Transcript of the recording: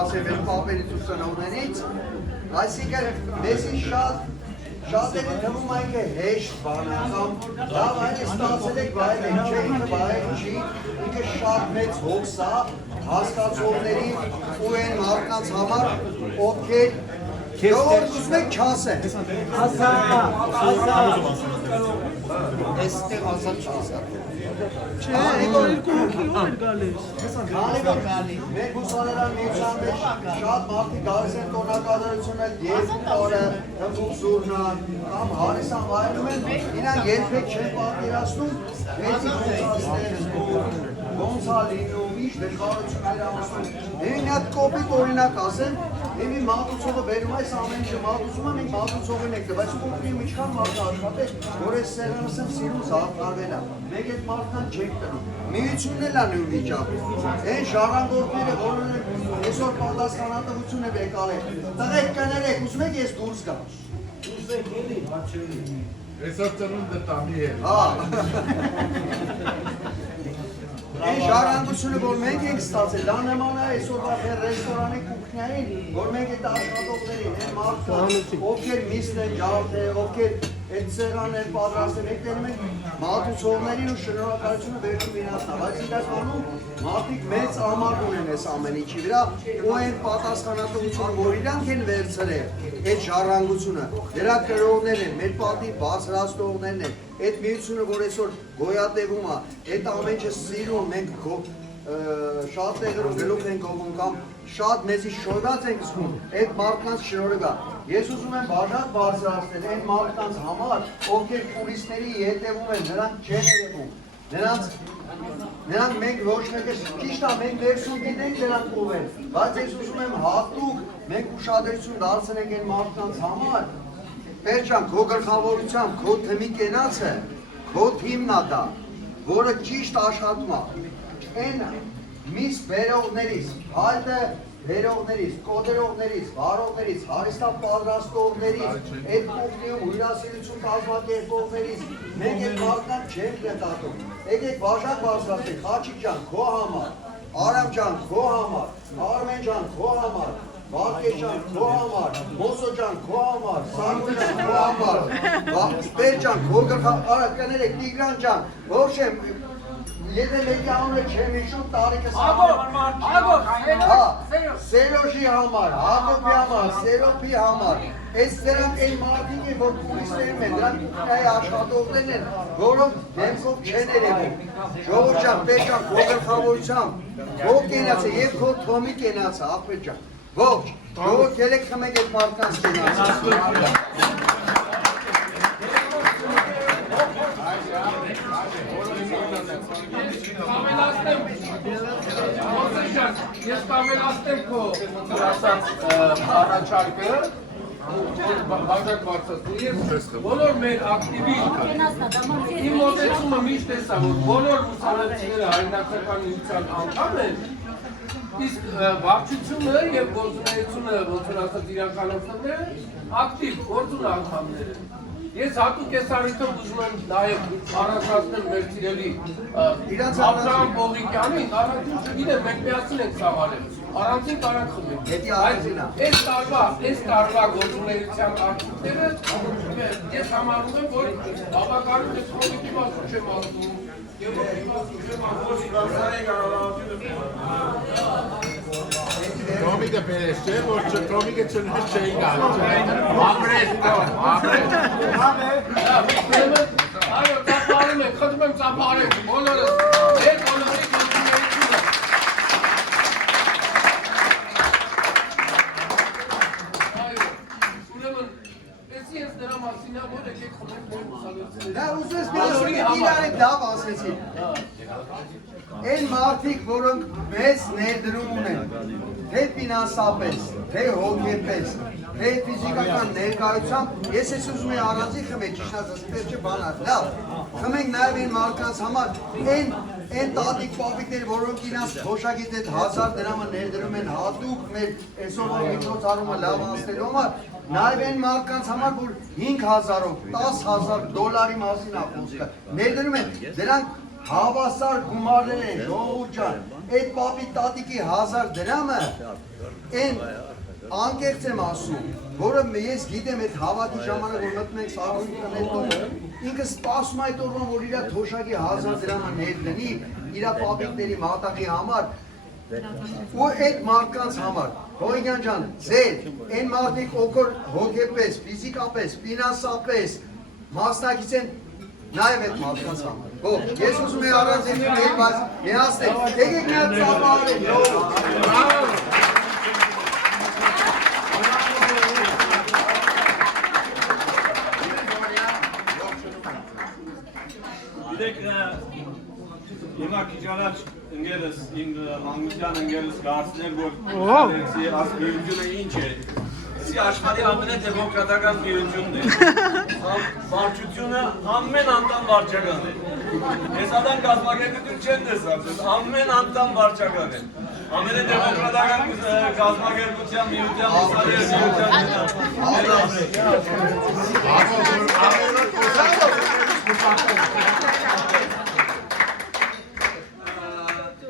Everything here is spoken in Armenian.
ասել են պապերից ու ծնողներից, այսինքն մեզի շատ է թվում այն է հեշտ բան անգամ, լավ այն է ստացել եք վայել եք, չէ ինքը վայել չի, ինքը շատ մեծ հոգս է, հասկացողների ու են մարդկանց համար, ովքեր Գողոր ուզում եք չասեն։ Ասա։ Էստեղ ասած չասա։ Չէ, եկոր երկու հոգի ով էր գալիս։ Քանի որ մեր բուսաներան միության մեջ շատ մարդիկ գալիս են տոնակատարությունը երկու տարը հմբուկ զուրնան կամ հարիսան վայելում են, իրան երբեք չեն պատկերացնում, մեծի ոնց է լինում, ինչ դժվարություններ անցնում։ Մի հատ կոպիտ օրինակ ասեմ, մի մատուցողը բերում այս ամեն ինչը մատուցում է, մենք մատուցողին եք, բայց կոպիտ ինչքան մարդ աշխատել, որ այս սեղանս եմ սիրում զարթարվել է, մեկ այդ մարդան չեք տնում, միությունն էլ է նույն վիճակում, այն ժառանգորդները, որոնք այսօր պատասխանատվություն է եկալ են, տղեկ կներեք, ուզում եք ես դուրս գամ։ Դուրս եք էլի, հաչելի։ Այսօր ծնունդը տանի է։ Այն ժառանգությունը, որ մենք ենք ստացել, դա նման է այսօրվա ռեստորանի կուքնյային, որ մենք այդ աշխատողներին, այն մարդկանց, ովքեր միստ են ջարդել, ովքեր այդ սեղան են պատրաստել, մենք տենում ենք մատուցողներին ու շնորհակալությունը վերջում իրացնա, բայց իրականում մարդիկ մեծ ամար ունեն այս ամեն ինչի վրա ու այն պատասխանատվությունը, որ իրանք են վերցրել այդ ժառանգությունը, դրա կրողներն են, մեր պատի բարձրացնողներն են, այդ միությունը, որ այսօր գոյատևում է, այդ ամեն ինչը սիրում մենք շատ տեղերում գլուխ ենք գովում կամ շատ մեզի շոյված ենք զգում, այդ մարդկանց շնորհիվ։ Ես ուզում եմ բաժակ բարձրացնել այն մարդկանց համար, ովքեր տուրիստների ետևում են, նրանք չեն երևում, նրանք մենք ոչ մեկը ճիշտ է, մենք ներսում գիտենք նրանք ով են, բայց ես ուզում եմ հատուկ մենք ուշադրություն դարձնենք այն մարդկանց համար, Պերջան, քո գլխավորությամբ, քո թմի կենացը, քո թիմն է դա, որը ճիշտ աշխատում է, այն միս բերողներից, հայտը բերողներից, կոդերողներից, վարողներից, հարիստա պատրաստողներից, այդ կողմիում հյուրասիրություն կազմակերպողներից, մենք այդ մարդկանց չենք նկատում, եկեք բաժակ բարձրացնենք, Խաչիկ ջան, քո համար, Արամ ջան, քո համար, Արմեն ջան, քո համար, Վարկես ջան, քո համար, Մոսո ջան, քո համար, Սարգոս ջան, քո համար, Պեր ջան, քո արա կներեք, Տիգրան ջան, ոչ եմ, եթե մեկի անունը չեմ հիշում, տարիքս Սերոժի համար, Հակոբի համար, Սերոփի համար, այս դրանք այն մարդիկ են, որ տուրիստներում են, դրանք կուքնայի աշխատողներն են, որոնք դեմքով չեն երևում, Ժողովուրդ ջան, Պեր ջան, քո գլխավորությամբ, քո կենացը և քո թոմի կենացը, ախպետ ջան, ողջ, ժողովուրդ ելեք խմեք այդ մարդկանց կենացը։ Ես կամենացնեմ քո ասած առաջարկը, բաժակ բարձրացնում, ես բոլոր մեր ակտիվի իմ մոտեցումը միշտ էսա, որ բոլոր ուսանողները հայրենակական միության անդամ են, իսկ վարչությունը և գործունեությունը, ոնց որ ասած իրականացնողները ակտիվ գործուն անդամներ են։ Ես հատուկ ես առիթով ուզում եմ նաև առաջացնել մեր սիրելի Աբրահամ Բողիկյանին, առանցին չգիտեմ, մենք միասին ենք սավարել, առանցին կարանք խմենք։ Այս տարվա գործունեության արդյունքները ես համարում եմ, որ բավականին ես հողիկի մասում չեմ ասում, և հողիկի մասում չեմ Տոմիկը բերես չէ, որ Տոմիկը չնհետ չէի գալի, ապրես տոն, ապրես։ Այո, ծապարում ենք, խտում եմ ծապարենք, բոլորս, մեր բոլորի գործունեությունը։ Այո, ուրեմն, էսի ես նրա մասին է, որ եկեք խմենք մեր ուսանողությունների։ Դա ուզես միասին իրարի լավ ասեցին։ Այն մարդիկ, որոնք մեծ ներդրում ունեն, թե ֆինանսապես, թե հոգեպես, թե ֆիզիկական ներկայությամբ, ես ես ուզում եմ առանձին խմեք, ճիշտ ասած, պետք չէ բանալ, լավ, խմենք նաև այն մարդկանց համար, այն տատիկ պապիկներ, որոնք իրանց փոշակից այդ 1000 դրամը ներդրում են հատուկ մեր այսօրվա միջոցառումը լավ անցնելու համար, նաև այն մարդկանց համար, որ 5000-ով, 10,000 դոլարի մասին է խոսքը, ներդրում են, դրանք հավասար գումարներ են, ժողովուրդ ջան, այդ պապի տատիկի 1000 դրամը այն անկեղծ եմ ասում, որը ես գիտեմ այդ հավատի ժամանակ որ մտնում ենք Սարոյի տնետում, ինքը սպասում այդ օրվան, որ իր թոշակի 1000 դրամը ներդնի իր պապիկների մատաղի համար ու այդ մարդկանց համար, Հովիգյան ջան, ձեր այն մարդիկ օգոր հոգեպես, ֆիզիկապես, ֆինանսապես մասնակից են նաև այդ մարդկանց համար։ Ես ուզում եմ առանց այդ ներված միացնել, եկեք մի հատ ծափահարենք։ Գիտեք, հիմա քիչ առաջ ընկերս իմ մանկության ընկերս կարծներ որ միությունը ինչ է։ Սի աշխարհի ամենադեմոկրատական միությունն է։ Վարչությունը ամեն անդամ վարչական է։ Հեսադան կազմակերպություն չեն տեսած, ամեն անդամ վարչական է։ Ամենադեմոկրատական կազմակերպության միության